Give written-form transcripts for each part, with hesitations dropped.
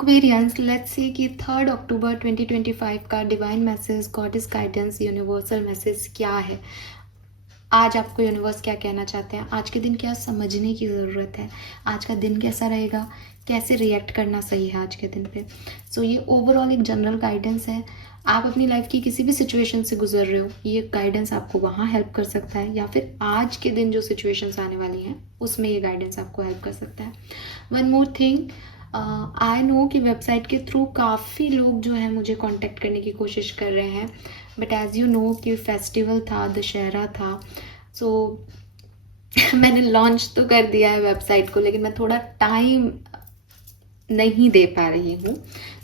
Aquarians, let's see कि 3 अक्टूबर 2025 का divine message, goddess guidance, universal message क्या है। आज आपको यूनिवर्स क्या कहना चाहते हैं, आज के दिन क्या समझने की ज़रूरत है, आज का दिन कैसा रहेगा, कैसे रिएक्ट करना सही है आज के दिन पे। सो ये ओवरऑल एक जनरल गाइडेंस है। आप अपनी लाइफ की किसी भी सिचुएशन से गुजर रहे हो, ये गाइडेंस आपको वहाँ हेल्प कर सकता है, या फिर आज के दिन जो सिचुएशंस आने वाली हैं उसमें ये गाइडेंस आपको हेल्प कर सकता है। One more thing, I know कि वेबसाइट के थ्रू काफ़ी लोग जो है मुझे कांटेक्ट करने की कोशिश कर रहे हैं, बट एज़ यू नो कि फेस्टिवल था, दशहरा था, सो मैंने लॉन्च तो कर दिया है वेबसाइट को, लेकिन मैं थोड़ा टाइम नहीं दे पा रही हूँ।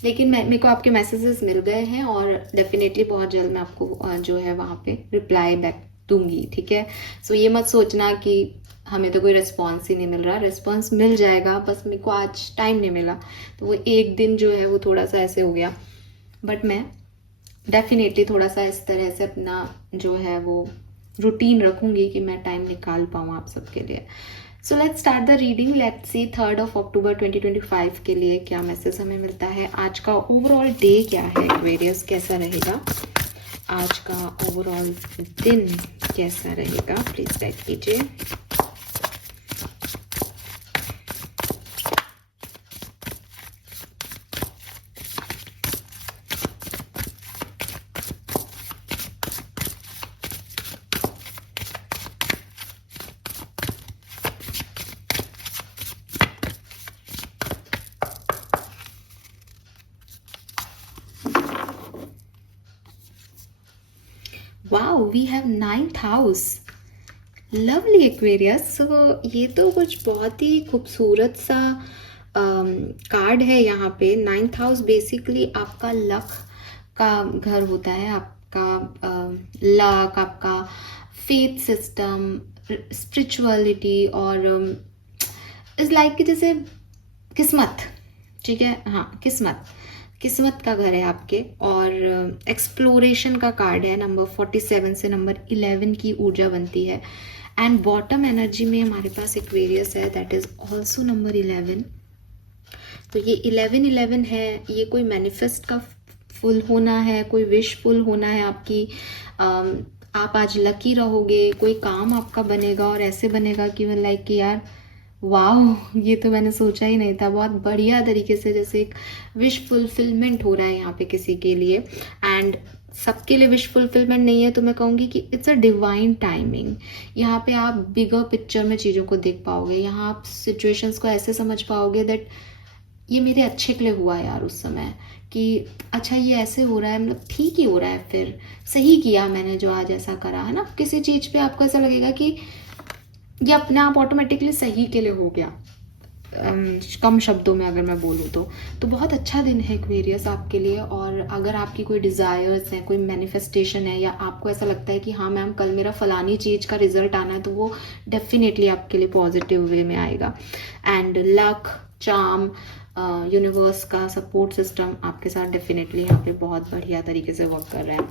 लेकिन मेरे को आपके मैसेजेस मिल गए हैं और डेफिनेटली बहुत जल्द मैं आपको जो है वहाँ पे रिप्लाई बैक दूंगी, ठीक है। सो ये मत सोचना कि हमें तो कोई रिस्पॉन्स ही नहीं मिल रहा, रिस्पॉन्स मिल जाएगा, बस मेरे को आज टाइम नहीं मिला, तो वो एक दिन जो है वो थोड़ा सा ऐसे हो गया। बट मैं डेफिनेटली थोड़ा सा इस तरह से अपना जो है वो रूटीन रखूँगी कि मैं टाइम निकाल पाऊँ आप सबके लिए। So let's start the reading. Let's see 3 अक्टूबर 2025 के लिए क्या मैसेज हमें मिलता है। आज का ओवरऑल डे क्या है, एक्वेरियस कैसा रहेगा, आज का ओवरऑल दिन कैसा रहेगा, प्लीज गाइड कीजिए। Wow, we have 9th house. Lovely Aquarius. So ये तो कुछ बहुत ही खूबसूरत सा कार्ड है यहाँ पे। 9th हाउस बेसिकली आपका लक का घर होता है, आपका लक, आपका फेथ सिस्टम, स्पिरिचुअलिटी, और इज लाइक कि जैसे किस्मत, ठीक है, हाँ किस्मत का घर है आपके। और एक्सप्लोरेशन का कार्ड है। नंबर 47 से नंबर 11 की ऊर्जा बनती है। एंड बॉटम एनर्जी में हमारे पास एक्वेरियस है, दैट इज ऑल्सो नंबर 11। तो ये 11 है, ये कोई मैनिफेस्ट का फुल होना है, कोई विश फुल होना है आपकी। आप आज लकी रहोगे, कोई काम आपका बनेगा और ऐसे बनेगा कि मैं लाइक कि यार वाह, ये तो मैंने सोचा ही नहीं था। बहुत बढ़िया तरीके से जैसे एक विश फुलफिलमेंट हो रहा है यहाँ पे किसी के लिए। एंड सबके लिए विश फुलफिलमेंट नहीं है, तो मैं कहूँगी कि इट्स अ डिवाइन टाइमिंग। यहाँ पे आप बिगर पिक्चर में चीज़ों को देख पाओगे, यहाँ आप सिचुएशंस को ऐसे समझ पाओगे दैट ये मेरे अच्छे के लिए हुआ यार उस समय, कि अच्छा ये ऐसे हो रहा है, मतलब ठीक ही हो रहा है, फिर सही किया मैंने जो आज ऐसा करा है ना। किसी चीज़ पे आपको ऐसा लगेगा कि ये अपने आप ऑटोमेटिकली सही के लिए हो गया। कम शब्दों में अगर मैं बोलूँ तो बहुत अच्छा दिन है एक्वेरियस आपके लिए। और अगर आपकी कोई डिज़ायर्स हैं, कोई मैनिफेस्टेशन है, या आपको ऐसा लगता है कि हाँ मैम कल मेरा फलानी चीज़ का रिजल्ट आना है, तो वो डेफिनेटली आपके लिए पॉजिटिव वे में आएगा। एंड लक, चार्म, यूनिवर्स का सपोर्ट सिस्टम आपके साथ डेफिनेटली यहाँ पे बहुत बढ़िया तरीके से वर्क कर रहा है।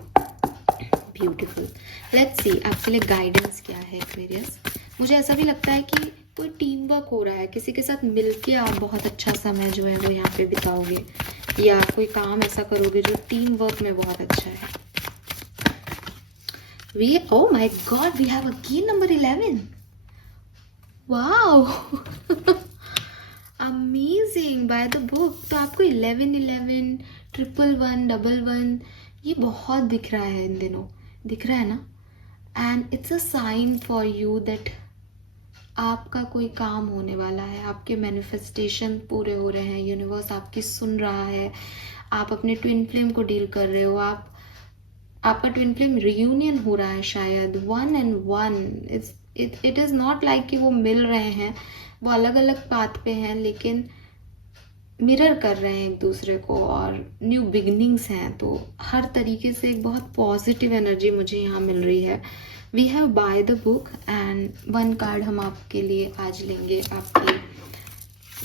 ब्यूटीफुल। लेट्स सी आपके लिए गाइडेंस क्या है एक्वेरियस। मुझे ऐसा भी लगता है कि कोई टीम वर्क हो रहा है, किसी के साथ मिलके आप बहुत अच्छा समय जो है वो यहाँ पे बिताओगे, या कोई काम ऐसा करोगे जो टीम वर्क में बहुत अच्छा है। Oh my God, we have again number 11। Wow amazing, by the book. तो आपको 1111, 111, 11 ये बहुत दिख रहा है इन दिनों, दिख रहा है ना। And it's a sign for you that आपका कोई काम होने वाला है, आपके मैनिफेस्टेशन पूरे हो रहे हैं, यूनिवर्स आपकी सुन रहा है। आप अपने ट्विन फ्लेम को डील कर रहे हो, आपका ट्विन फ्लेम रियूनियन हो रहा है शायद। 1 and 1 it is not like कि वो मिल रहे हैं, वो अलग अलग पाथ पे हैं, लेकिन मिरर कर रहे हैं एक दूसरे को और न्यू बिगनिंग्स हैं। तो हर तरीके से एक बहुत पॉजिटिव एनर्जी मुझे यहाँ मिल रही है। We have by the book and 1 card हम आपके लिए आज लेंगे आपके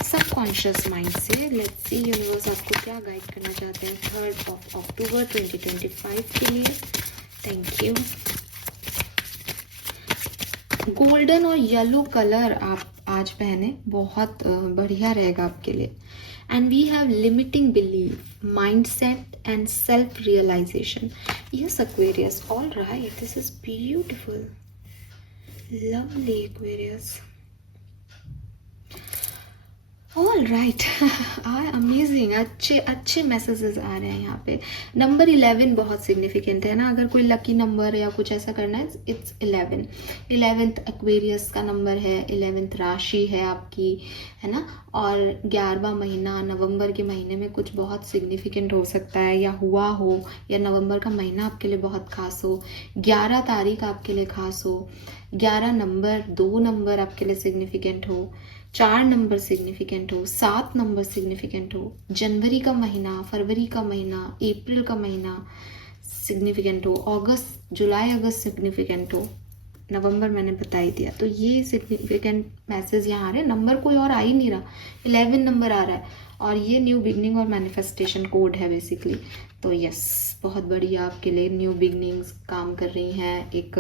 सबकॉन्शियस माइंड से। लेट्स सी यूनिवर्स आपको क्या गाइड करना चाहते हैं 3 अक्टूबर 2025 के लिए। Thank you. गोल्डन और येलो कलर आप आज पहने, बहुत बढ़िया रहेगा आपके लिए। and we have limiting belief, mindset and self realization. Yes, Aquarius, all right, this is beautiful, lovely Aquarius. All right, amazing, अच्छे अच्छे मैसेजेस आ रहे हैं यहाँ पे। नंबर 11 बहुत सिग्निफिकेंट है ना, अगर कोई लकी नंबर या कुछ ऐसा करना है, इट्स 11। 11th एक्वेरियस का नंबर है, 11th राशि है आपकी, है ना। और 11वां महीना, नवंबर के महीने में कुछ बहुत सिग्निफिकेंट हो सकता है या हुआ हो, या नवंबर का महीना आपके लिए बहुत खास हो, 11 तारीख आपके लिए खास हो, 11 नंबर, 2 नंबर आपके लिए सिग्निफिकेंट हो, 4 नंबर सिग्निफिकेंट हो, 7 नंबर सिग्निफिकेंट हो, जनवरी का महीना, फरवरी का महीना, अप्रैल का महीना सिग्निफिकेंट हो, अगस्त, जुलाई अगस्त सिग्निफिकेंट हो, नवंबर मैंने बता ही दिया। तो ये सिग्निफिकेंट मैसेज यहाँ आ रहे हैं, नंबर कोई और आ ही नहीं रहा, 11 नंबर आ रहा है, और ये न्यू बिगनिंग और मैनिफेस्टेशन कोड है बेसिकली। तो यस, बहुत बढ़िया आपके लिए न्यू बिगनिंग्स काम कर रही हैं, एक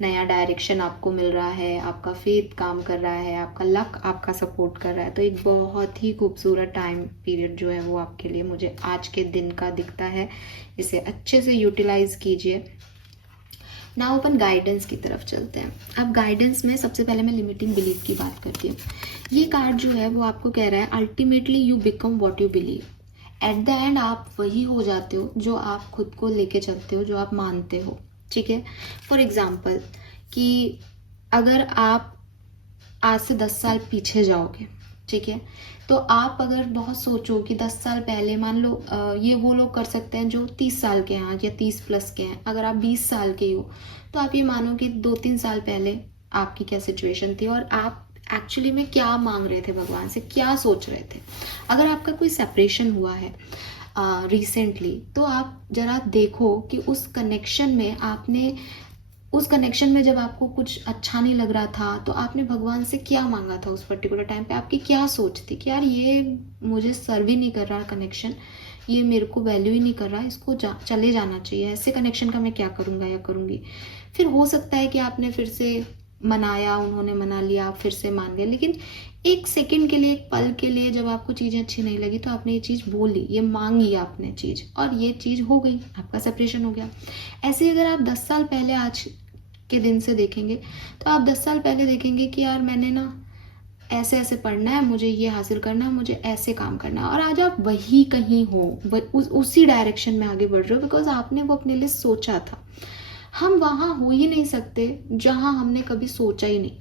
नया डायरेक्शन आपको मिल रहा है, आपका फेथ काम कर रहा है, आपका लक आपका सपोर्ट कर रहा है। तो एक बहुत ही खूबसूरत टाइम पीरियड जो है वो आपके लिए मुझे आज के दिन का दिखता है, इसे अच्छे से यूटिलाइज कीजिए। नाउ अपन गाइडेंस की तरफ चलते हैं। अब गाइडेंस में सबसे पहले मैं लिमिटिंग बिलीफ की बात करती हूँ। ये कार्ड जो है वो आपको कह रहा है ultimately you become what you believe. At the end आप वही हो जाते हो जो आप खुद को लेके चलते हो, जो आप मानते हो, ठीक है। फॉर एग्जाम्पल कि अगर आप आज से 10 साल पीछे जाओगे, ठीक है, तो आप अगर बहुत सोचो कि 10 साल पहले, मान लो ये वो लोग कर सकते हैं जो 30 साल के हैं या 30 प्लस के हैं, अगर आप 20 साल के हो तो आप ये मानो कि 2-3 साल पहले आपकी क्या सिचुएशन थी और आप एक्चुअली में क्या मांग रहे थे भगवान से, क्या सोच रहे थे। अगर आपका कोई सेपरेशन हुआ है रिसेंटली, तो आप जरा देखो कि उस कनेक्शन में जब आपको कुछ अच्छा नहीं लग रहा था तो आपने भगवान से क्या मांगा था उस पर्टिकुलर टाइम पे, आपकी क्या सोच थी कि यार ये मुझे सर्व ही नहीं कर रहा कनेक्शन, ये मेरे को वैल्यू ही नहीं कर रहा, इसको चले जाना चाहिए, ऐसे कनेक्शन का मैं क्या करूँगा या करूँगी। फिर हो सकता है कि आपने फिर से मनाया, उन्होंने मना लिया, आप फिर से मान गए, लेकिन एक सेकंड के लिए, एक पल के लिए जब आपको चीज़ें अच्छी नहीं लगी तो आपने ये चीज़ बोली, ये मांगी आपने चीज़, और ये चीज़ हो गई, आपका सेपरेशन हो गया। ऐसे ही अगर आप 10 साल पहले आज के दिन से देखेंगे तो आप 10 साल पहले देखेंगे कि यार मैंने ना ऐसे ऐसे पढ़ना है, मुझे ये हासिल करना है, मुझे ऐसे काम करना है, और आज आप वही कहीं हो, उसी डायरेक्शन में आगे बढ़ रहे हो, बिकॉज आपने वो अपने लिए सोचा था। हम वहाँ हो ही नहीं सकते जहाँ हमने कभी सोचा ही नहीं,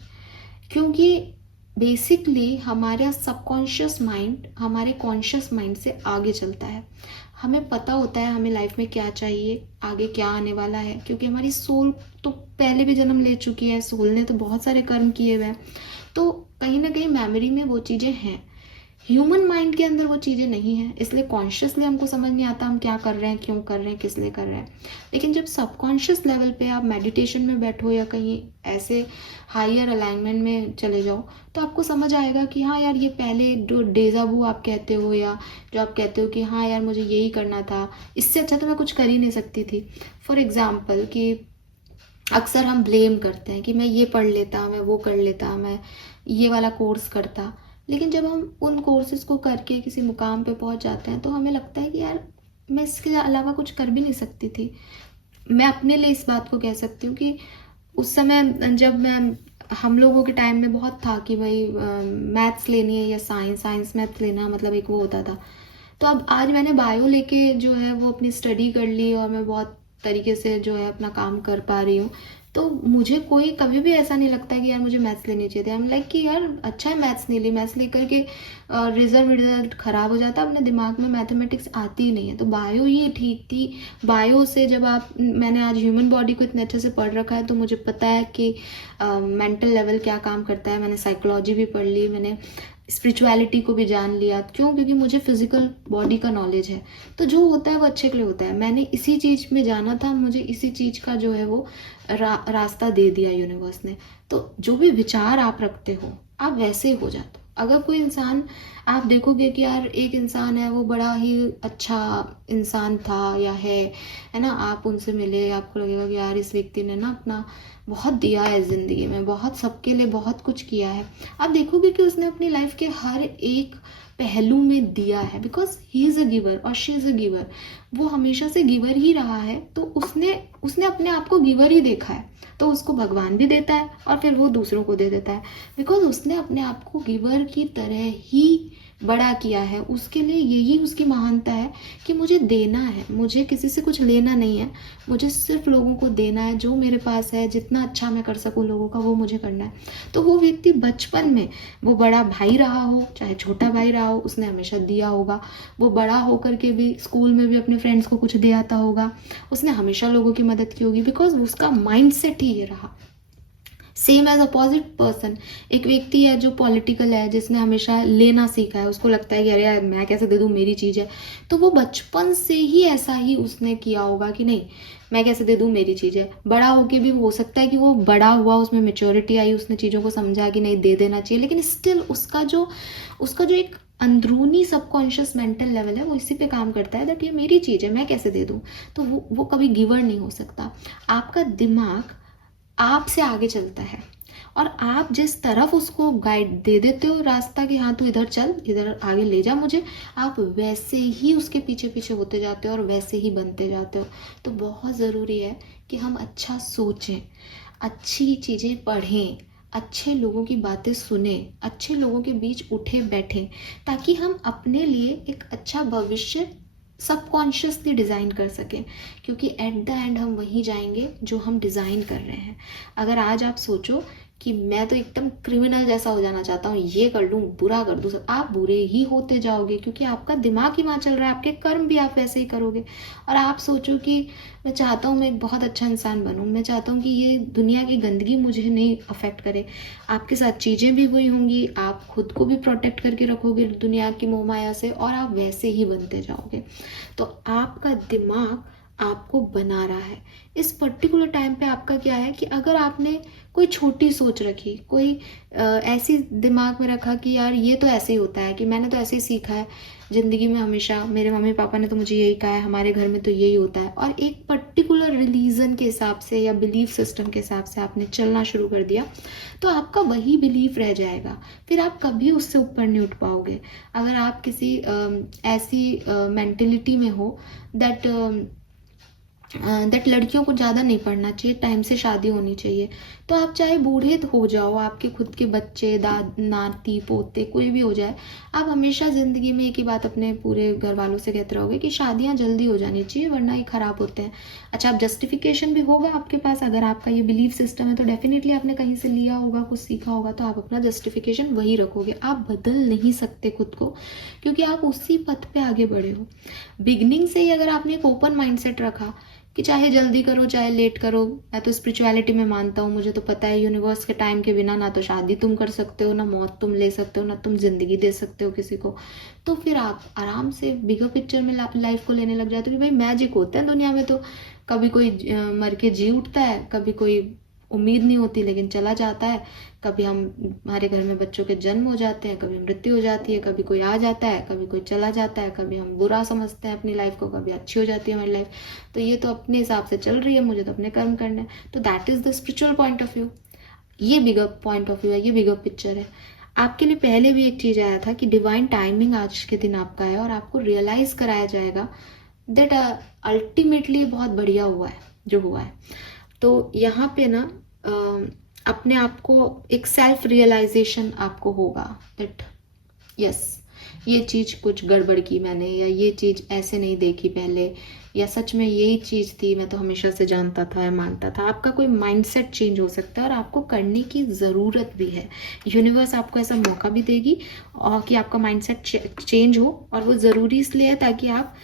क्योंकि बेसिकली हमारा सबकॉन्शियस माइंड हमारे कॉन्शियस माइंड से आगे चलता है। हमें पता होता है हमें लाइफ में क्या चाहिए, आगे क्या आने वाला है, क्योंकि हमारी सोल तो पहले भी जन्म ले चुकी है, सोल ने तो बहुत सारे कर्म किए हुए हैं, तो कहीं ना कहीं मेमोरी में वो चीज़ें हैं। ह्यूमन माइंड के अंदर वो चीज़ें नहीं हैं, इसलिए कॉन्शियसली हमको समझ नहीं आता हम क्या कर रहे हैं, क्यों कर रहे हैं, किस लिए कर रहे हैं। लेकिन जब सबकॉन्शियस लेवल पे आप मेडिटेशन में बैठो या कहीं ऐसे हायर अलाइनमेंट में चले जाओ तो आपको समझ आएगा कि हाँ यार, ये पहले जो डेजा वू आप कहते हो, या जो आप कहते हो कि हाँ यार मुझे यही करना था, इससे अच्छा तो मैं कुछ कर ही नहीं सकती थी। फॉर एग्ज़ाम्पल कि अक्सर हम ब्लेम करते हैं कि मैं ये पढ़ लेता, मैं वो कर लेता, मैं ये वाला कोर्स करता, लेकिन जब हम उन कोर्सेज़ को करके किसी मुकाम पे पहुंच जाते हैं तो हमें लगता है कि यार मैं इसके अलावा कुछ कर भी नहीं सकती थी। मैं अपने लिए इस बात को कह सकती हूँ कि उस समय जब हम लोगों के टाइम में बहुत था कि भाई मैथ्स लेनी है या साइंस मैथ्स लेना, मतलब एक वो होता था। तो अब आज मैंने बायो लेके जो है वो अपनी स्टडी कर ली और मैं बहुत तरीके से जो है अपना काम कर पा रही हूँ, तो मुझे कोई कभी भी ऐसा नहीं लगता कि यार मुझे मैथ्स लेनी चाहिए थी। आई एम लाइक कि यार अच्छा है मैथ्स नहीं ली, मैथ्स लेकर के रिजल्ट ख़राब हो जाता, अपने दिमाग में मैथमेटिक्स आती ही नहीं है। तो बायो ही ठीक थी। बायो से जब मैंने आज ह्यूमन बॉडी को इतने अच्छे से पढ़ रखा है तो मुझे पता है कि मेंटल लेवल क्या काम करता है। मैंने साइकोलॉजी भी पढ़ ली, मैंने स्पिरिचुअलिटी को भी जान लिया। क्यों? क्योंकि मुझे फिजिकल बॉडी का नॉलेज है। तो जो होता है वो अच्छे के लिए होता है। मैंने इसी चीज़ में जाना था, मुझे इसी चीज़ का जो है वो रास्ता दे दिया यूनिवर्स ने। तो जो भी विचार आप रखते हो आप वैसे ही हो जाते हो। अगर कोई इंसान आप देखोगे कि यार एक इंसान है वो बड़ा ही अच्छा इंसान था या है ना, आप उनसे मिले, आपको लगेगा कि यार इस व्यक्ति ने ना अपना बहुत दिया है ज़िंदगी में, बहुत सबके लिए बहुत कुछ किया है। आप देखोगे कि उसने अपनी लाइफ के हर एक पहलू में दिया है, because he is a giver और शी इज़ अ गिवर। वो हमेशा से गिवर ही रहा है, तो उसने उसने अपने आप को गिवर ही देखा है, तो उसको भगवान भी देता है और फिर वो दूसरों को दे देता है, बिकॉज उसने अपने आप को गिवर की तरह ही बड़ा किया है। उसके लिए यही उसकी महानता है कि मुझे देना है, मुझे किसी से कुछ लेना नहीं है, मुझे सिर्फ लोगों को देना है। जो मेरे पास है, जितना अच्छा मैं कर सकूं लोगों का, वो मुझे करना है। तो वो व्यक्ति बचपन में, वो बड़ा भाई रहा हो चाहे छोटा भाई रहा हो, उसने हमेशा दिया होगा। वो बड़ा होकर के भी स्कूल में भी अपने फ्रेंड्स को कुछ दे आता होगा, उसने हमेशा लोगों की मदद की होगी, बिकॉज उसका माइंडसेट ही ये रहा। सेम एज अपोजिट पर्सन, एक व्यक्ति है जो पॉलिटिकल है, जिसने हमेशा लेना सीखा है, उसको लगता है कि अरे यार मैं कैसे दे दूँ, मेरी चीज़ है। तो वो बचपन से ही ऐसा ही उसने किया होगा कि नहीं मैं कैसे दे दूँ, मेरी चीज़ है। बड़ा होके भी हो सकता है कि वो बड़ा हुआ, उसमें मेच्योरिटी आई, उसने चीज़ों को समझा कि नहीं दे देना चाहिए, लेकिन स्टिल उसका जो एक अंदरूनी सबकॉन्शियस मेंटल लेवल है, वो इसी पे काम करता है दैट ये मेरी चीज़ है, मैं कैसे दे दूँ। तो वो कभी गिवर नहीं हो सकता। आपका दिमाग आपसे आगे चलता है और आप जिस तरफ उसको गाइड दे देते हो रास्ता कि हाँ तू इधर चल, इधर आगे ले जा मुझे, आप वैसे ही उसके पीछे पीछे होते जाते हो और वैसे ही बनते जाते हो। तो बहुत ज़रूरी है कि हम अच्छा सोचें, अच्छी चीज़ें पढ़ें, अच्छे लोगों की बातें सुने, अच्छे लोगों के बीच उठे बैठें, ताकि हम अपने लिए एक अच्छा भविष्य सबकॉन्शियसली डिज़ाइन कर सकें। क्योंकि एट द एंड हम वहीं जाएंगे जो हम डिज़ाइन कर रहे हैं। अगर आज आप सोचो कि मैं तो एकदम क्रिमिनल जैसा हो जाना चाहता हूँ, ये कर लूँ, बुरा कर दूँ, आप बुरे ही होते जाओगे, क्योंकि आपका दिमाग ही वहाँ चल रहा है, आपके कर्म भी आप वैसे ही करोगे। और आप सोचो कि मैं चाहता हूँ मैं एक बहुत अच्छा इंसान बनूँ, मैं चाहता हूँ कि ये दुनिया की गंदगी मुझे नहीं अफेक्ट करे, आपके साथ चीज़ें भी वही होंगी, आप खुद को भी प्रोटेक्ट करके रखोगे दुनिया की मोह माया से, और आप वैसे ही बनते जाओगे। तो आपका दिमाग आपको बना रहा है। इस पर्टिकुलर टाइम पे आपका क्या है कि अगर आपने कोई छोटी सोच रखी, कोई ऐसी दिमाग में रखा कि यार ये तो ऐसे ही होता है, कि मैंने तो ऐसे ही सीखा है ज़िंदगी में, हमेशा मेरे मम्मी पापा ने तो मुझे यही कहा है, हमारे घर में तो यही होता है, और एक पर्टिकुलर रिलीजन के हिसाब से या बिलीफ सिस्टम के हिसाब से आपने चलना शुरू कर दिया, तो आपका वही बिलीफ रह जाएगा, फिर आप कभी उससे ऊपर नहीं उठ पाओगे। अगर आप किसी ऐसी मेंटेलिटी में हो दैट लड़कियों को ज़्यादा नहीं पढ़ना चाहिए, टाइम से शादी होनी चाहिए, तो आप चाहे बूढ़े हो जाओ, आपके खुद के बच्चे, नाती पोते कोई भी हो जाए, आप हमेशा ज़िंदगी में एक ही बात अपने पूरे घर वालों से कहते रहोगे कि शादियां जल्दी हो जानी चाहिए वरना ये ख़राब होते हैं। अच्छा, आप जस्टिफिकेशन भी होगा आपके पास, अगर आपका ये बिलीफ सिस्टम है तो डेफिनेटली आपने कहीं से लिया होगा, कुछ सीखा होगा, तो आप अपना जस्टिफिकेशन वही रखोगे, आप बदल नहीं सकते खुद को, क्योंकि आप उसी पथ पे आगे बढ़े हो। बिगनिंग से ही अगर आपने एक ओपन माइंडसेट रखा कि चाहे जल्दी करो चाहे लेट करो, मैं तो स्पिरिचुअलिटी में मानता हूँ, मुझे तो पता है यूनिवर्स के टाइम के बिना ना तो शादी तुम कर सकते हो, ना मौत तुम ले सकते हो, ना तुम जिंदगी दे सकते हो किसी को, तो फिर आप आराम से बिगर पिक्चर में लाइफ को लेने लग जाते हो कि भाई मैजिक होता है दुनिया में, तो कभी कोई मर के जी उठता है, कभी कोई उम्मीद नहीं होती लेकिन चला जाता है, कभी हमारे घर में बच्चों के जन्म हो जाते हैं, कभी मृत्यु हो जाती है, कभी कोई आ जाता है, कभी कोई चला जाता है, कभी हम बुरा समझते हैं अपनी लाइफ को, कभी अच्छी हो जाती है हमारी लाइफ, तो ये तो अपने हिसाब से चल रही है, मुझे तो अपने कर्म करने हैं। तो that is the spiritual point of view, ये बिगर पॉइंट ऑफ व्यू है, ये बिगर पिक्चर है। आपके लिए पहले भी एक चीज़ आया था कि डिवाइन टाइमिंग आज के दिन आपका है, और आपको रियलाइज़ कराया जाएगा दैट अल्टीमेटली बहुत बढ़िया हुआ है जो हुआ है। तो यहाँ पे ना अपने आप को एक सेल्फ रियलाइजेशन आपको होगा दैट यस, ये चीज़ कुछ गड़बड़ की मैंने, या ये चीज़ ऐसे नहीं देखी पहले, या सच में यही चीज़ थी, मैं तो हमेशा से जानता था या मानता था। आपका कोई माइंडसेट चेंज हो सकता है और आपको करने की ज़रूरत भी है। यूनिवर्स आपको ऐसा मौका भी देगी और कि आपका माइंडसेट चेंज हो, और वो ज़रूरी इसलिए है ताकि आप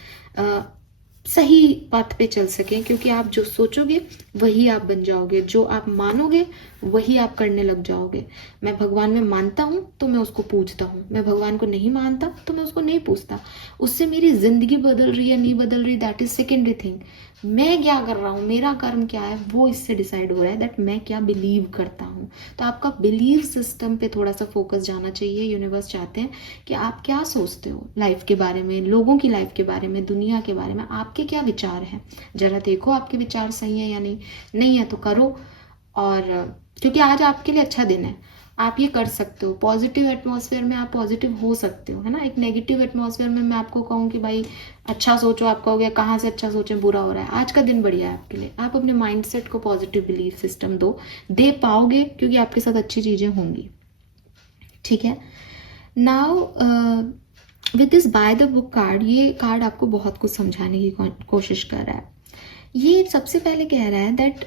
सही बात पे चल सकें, क्योंकि आप जो सोचोगे वही आप बन जाओगे, जो आप मानोगे वही आप करने लग जाओगे। मैं भगवान में मानता हूँ तो मैं उसको पूजता हूँ, मैं भगवान को नहीं मानता तो मैं उसको नहीं पूजता। उससे मेरी जिंदगी बदल रही है नहीं बदल रही, दैट इज सेकेंडरी थिंग। मैं क्या कर रहा हूँ, मेरा कर्म क्या है, वो इससे डिसाइड हो रहा है दैट मैं क्या बिलीव करता हूँ। तो आपका बिलीव सिस्टम पे थोड़ा सा फोकस जाना चाहिए। यूनिवर्स चाहते हैं कि आप क्या सोचते हो लाइफ के बारे में, लोगों की लाइफ के बारे में, दुनिया के बारे में, आपके क्या विचार हैं। जरा देखो आपके विचार सही है या नहीं, नहीं है तो करो। और क्योंकि आज आपके लिए अच्छा दिन है, आप ये कर सकते हो। पॉजिटिव एटमॉस्फेयर में आप पॉजिटिव हो सकते हो, है ना। एक नेगेटिव एटमॉस्फेयर में मैं आपको कहूँ कि भाई अच्छा सोचो, आप कहोगे कहाँ से अच्छा सोचें, बुरा हो रहा है। आज का दिन बढ़िया है आपके लिए, आप अपने माइंडसेट को पॉजिटिव बिलीफ सिस्टम दे पाओगे, क्योंकि आपके साथ अच्छी चीज़ें होंगी। ठीक है। Now with this by the book card, ये कार्ड आपको बहुत कुछ समझाने की कोशिश कर रहा है। ये सबसे पहले कह रहा है दैट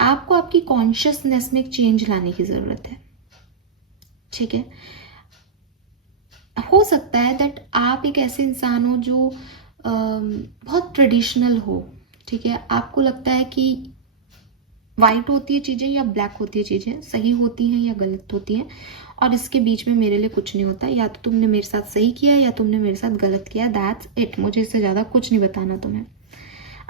आपको आपकी कॉन्शियसनेस में एक चेंज लाने की ज़रूरत है। ठीक है। हो सकता है दैट आप एक ऐसे इंसान हो जो बहुत ट्रेडिशनल हो। ठीक है। आपको लगता है कि वाइट होती है चीज़ें या ब्लैक होती है चीज़ें, सही होती हैं या गलत होती हैं, और इसके बीच में मेरे लिए कुछ नहीं होता। या तो तुमने मेरे साथ सही किया या तुमने मेरे साथ गलत किया, दैट्स इट, मुझे इससे ज़्यादा कुछ नहीं बताना तुम्हें।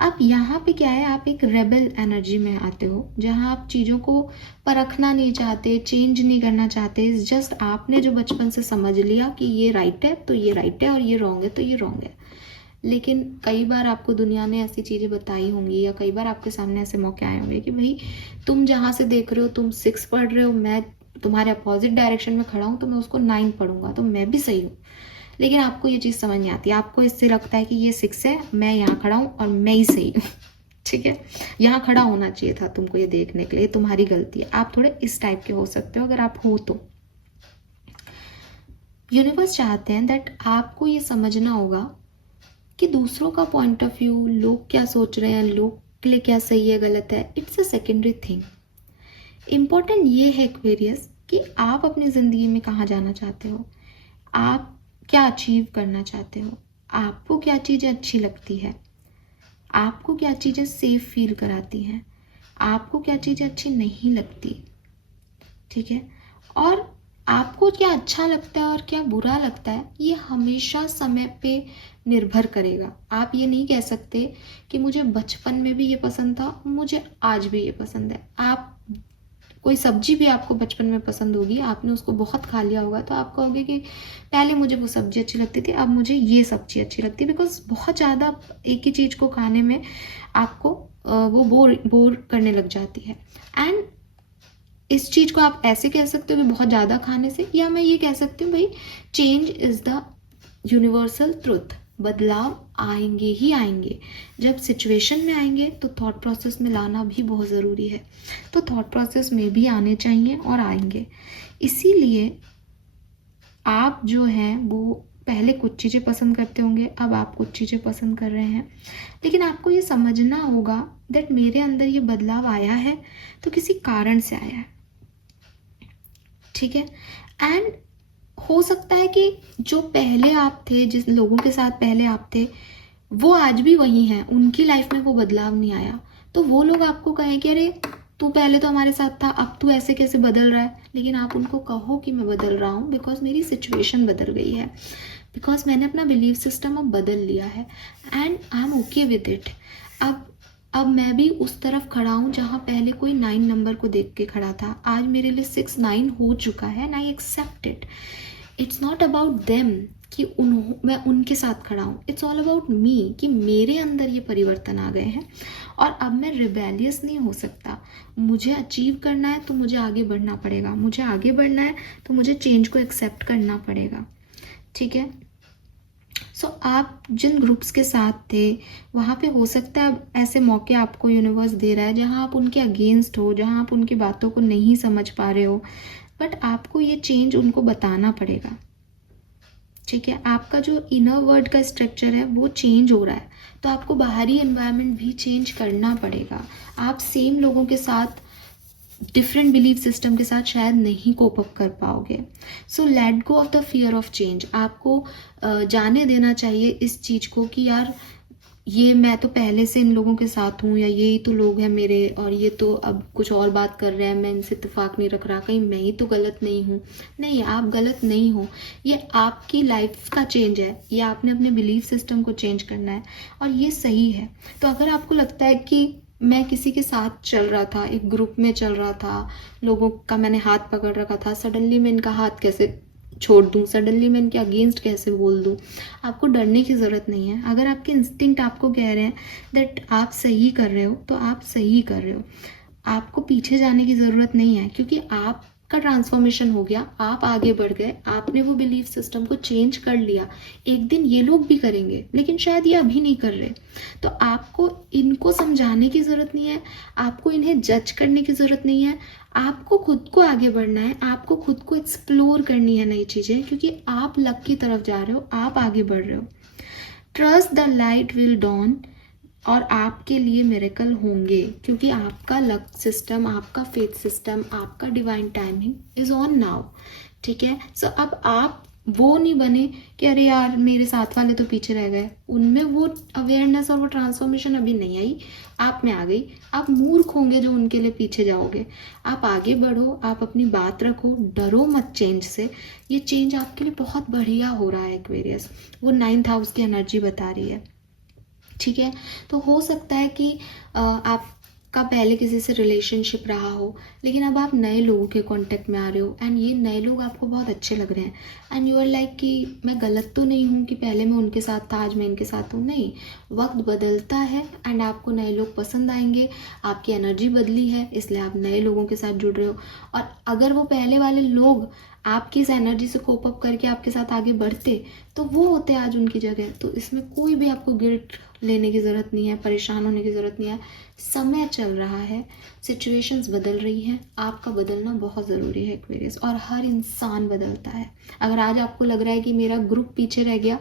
आप यहाँ पे क्या है, आप एक रेबल एनर्जी में आते हो, जहाँ आप चीज़ों को परखना नहीं चाहते, चेंज नहीं करना चाहते। इस जस्ट आपने जो बचपन से समझ लिया कि ये राइट है तो ये राइट है, और ये रॉन्ग है तो ये रॉन्ग है। लेकिन कई बार आपको दुनिया ने ऐसी चीज़ें बताई होंगी, या कई बार आपके सामने ऐसे मौके आए होंगे कि भाई तुम जहाँ से देख रहे हो, तुम 6 पढ़ रहे हो, मैं तुम्हारे अपोजिट डायरेक्शन में खड़ा हूँ, तो मैं उसको 9 पढ़ूंगा, तो मैं भी सही हूँ। लेकिन आपको ये चीज़ समझ नहीं आती, आपको इससे लगता है कि ये 6 है, मैं यहाँ खड़ा हूँ और मैं ही सही हूँ। ठीक है। यहाँ खड़ा होना चाहिए था तुमको ये देखने के लिए, तुम्हारी गलती है। आप थोड़े इस टाइप के हो सकते हो अगर आप हो तो। यूनिवर्स चाहते हैं दैट आपको ये समझना होगा कि दूसरों का पॉइंट ऑफ व्यू, लोग क्या सोच रहे हैं, लोग के लिए क्या सही है गलत है, it's a secondary thing. Important ये है एक्वेरियस कि आप अपनी ज़िंदगी में कहाँ जाना चाहते हो, आप क्या अचीव करना चाहते हो, आपको क्या चीज़ें अच्छी लगती है, आपको क्या चीज़ें सेफ फील कराती हैं, आपको क्या चीज़ें अच्छी नहीं लगती। ठीक है। और आपको क्या अच्छा लगता है और क्या बुरा लगता है, ये हमेशा समय पे निर्भर करेगा। आप ये नहीं कह सकते कि मुझे बचपन में भी ये पसंद था, मुझे आज भी ये पसंद है। आप कोई सब्जी भी आपको बचपन में पसंद होगी, आपने उसको बहुत खा लिया होगा, तो आप कहोगे कि पहले मुझे वो सब्जी अच्छी लगती थी, अब मुझे ये सब्जी अच्छी लगती है, बिकॉज बहुत ज़्यादा एक ही चीज़ को खाने में आपको वो बोर करने लग जाती है। एंड इस चीज़ को आप ऐसे कह सकते हो कि बहुत ज़्यादा खाने से, या मैं ये कह सकती हूँ भाई change is the universal truth. बदलाव आएंगे ही आएंगे। जब सिचुएशन में आएंगे तो थॉट प्रोसेस में लाना भी बहुत ज़रूरी है, तो थॉट प्रोसेस में भी आने चाहिए और आएंगे। इसीलिए आप जो हैं वो पहले कुछ चीज़ें पसंद करते होंगे, अब आप कुछ चीज़ें पसंद कर रहे हैं, लेकिन आपको ये समझना होगा दैट मेरे अंदर ये बदलाव आया है तो किसी कारण से आया है। ठीक है। एंड हो सकता है कि जो पहले आप थे, जिस लोगों के साथ पहले आप थे, वो आज भी वही हैं, उनकी लाइफ में वो बदलाव नहीं आया, तो वो लोग आपको कहें कि अरे तू पहले तो हमारे साथ था, अब तू ऐसे कैसे बदल रहा है। लेकिन आप उनको कहो कि मैं बदल रहा हूँ बिकॉज मेरी सिचुएशन बदल गई है, बिकॉज मैंने अपना बिलीफ सिस्टम अब बदल लिया है, and I am okay with it. अब मैं भी उस तरफ खड़ा हूँ जहाँ पहले कोई 9 नंबर को देख के खड़ा था, आज मेरे लिए 6 9 हो चुका है, and I accept it. It's not about them कि मैं उनके साथ खड़ा हूँ, इट्स ऑल अबाउट मी कि मेरे अंदर ये परिवर्तन आ गए हैं, और अब मैं रिबेलियस नहीं हो सकता। मुझे अचीव करना है तो मुझे आगे बढ़ना पड़ेगा, मुझे आगे बढ़ना है तो मुझे चेंज को एक्सेप्ट करना पड़ेगा। ठीक है। सो आप जिन ग्रुप्स के साथ थे वहाँ पे हो सकता है ऐसे मौके आपको यूनिवर्स दे रहा है जहाँ आप उनके अगेंस्ट हो, जहाँ आप उनकी बातों को नहीं समझ पा रहे हो, बट आपको ये चेंज उनको बताना पड़ेगा। ठीक है। आपका जो इनर वर्ल्ड का स्ट्रक्चर है वो चेंज हो रहा है, तो आपको बाहरी एनवायरनमेंट भी चेंज करना पड़ेगा। आप सेम लोगों के साथ, डिफरेंट बिलीफ सिस्टम के साथ शायद नहीं कोप अप कर पाओगे। So let go of the fear of change. आपको जाने देना चाहिए इस चीज़ को कि यार ये मैं तो पहले से इन लोगों के साथ हूँ, या ये ही तो लोग हैं मेरे, और ये तो अब कुछ और बात कर रहे हैं, मैं इनसे इत्तेफाक नहीं रख रहा, कहीं मैं ही तो गलत नहीं हूँ। नहीं, आप गलत नहीं हो, ये आपकी लाइफ का चेंज है, ये आपने अपने बिलीफ सिस्टम को चेंज करना है, और ये सही है। तो अगर आपको लगता है कि मैं किसी के साथ चल रहा था, एक ग्रुप में चल रहा था, लोगों का मैंने हाथ पकड़ रखा था, सडनली मैं इनका हाथ कैसे छोड़ दूँ, सडनली मैं इनके अगेंस्ट कैसे बोल दूँ, आपको डरने की ज़रूरत नहीं है। अगर आपके इंस्टिंक्ट आपको कह रहे हैं दैट आप सही कर रहे हो, तो आप सही कर रहे हो, आपको पीछे जाने की ज़रूरत नहीं है, क्योंकि आप का ट्रांसफॉर्मेशन हो गया, आप आगे बढ़ गए, आपने वो बिलीफ सिस्टम को चेंज कर लिया। एक दिन ये लोग भी करेंगे, लेकिन शायद ये अभी नहीं कर रहे। तो आपको इनको समझाने की ज़रूरत नहीं है, आपको इन्हें जज करने की ज़रूरत नहीं है, आपको खुद को आगे बढ़ना है, आपको खुद को एक्सप्लोर करनी है नई चीज़ें, क्योंकि आप लक की तरफ जा रहे हो, आप आगे बढ़ रहे हो। Trust the light will dawn, और आपके लिए मिरेकल होंगे, क्योंकि आपका लक सिस्टम, आपका फेथ सिस्टम, आपका divine timing is on now. ठीक है, सो अब आप वो नहीं बने कि अरे यार मेरे साथ वाले तो पीछे रह गए, उनमें वो अवेयरनेस और वो ट्रांसफॉर्मेशन अभी नहीं आई, आप में आ गई। आप मूर्ख होंगे जो उनके लिए पीछे जाओगे। आप आगे बढ़ो, आप अपनी बात रखो, डरो मत चेंज से। ये चेंज आपके लिए बहुत बढ़िया हो रहा है एक्वेरियस, वो 9th हाउस की एनर्जी बता रही है। ठीक है, तो हो सकता है कि आपका पहले किसी से रिलेशनशिप रहा हो, लेकिन अब आप नए लोगों के कांटेक्ट में आ रहे हो, एंड ये नए लोग आपको बहुत अच्छे लग रहे हैं, एंड यू आर लाइक कि मैं गलत तो नहीं हूँ कि पहले मैं उनके साथ था, आज मैं इनके साथ हूँ। नहीं, वक्त बदलता है एंड आपको नए लोग पसंद आएंगे, आपकी एनर्जी बदली है, इसलिए आप नए लोगों के साथ जुड़ रहे हो। और अगर वो पहले वाले लोग आपकी इस एनर्जी से कोप अप करके आपके साथ आगे बढ़ते, तो वो होते आज उनकी जगह। तो इसमें कोई भी आपको गिल्ट लेने की ज़रूरत नहीं है, परेशान होने की ज़रूरत नहीं है। समय चल रहा है, सिचुएशंस बदल रही हैं, आपका बदलना बहुत ज़रूरी है एक्वेरियस, और हर इंसान बदलता है। अगर आज आपको लग रहा है कि मेरा ग्रुप पीछे रह गया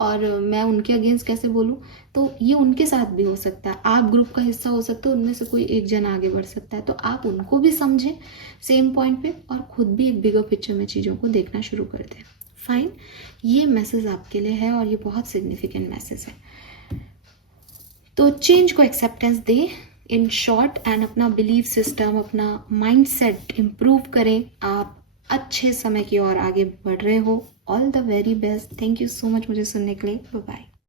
और मैं उनके अगेंस्ट कैसे बोलूँ, तो ये उनके साथ भी हो सकता है। आप ग्रुप का हिस्सा हो सकते हो, उनमें से कोई एक जन आगे बढ़ सकता है, तो आप उनको भी समझें सेम पॉइंट पे, और खुद भी एक बिगर पिक्चर में चीज़ों को देखना शुरू कर दें। फाइन, ये मैसेज आपके लिए है और ये बहुत सिग्निफिकेंट मैसेज है। तो चेंज को एक्सेप्टेंस दें इन शॉर्ट, एंड अपना बिलीफ सिस्टम, अपना माइंडसेट इम्प्रूव करें। आप अच्छे समय की ओर आगे बढ़ रहे हो। All the very best. Thank you so much मुझे सुनने के लिए। Bye bye.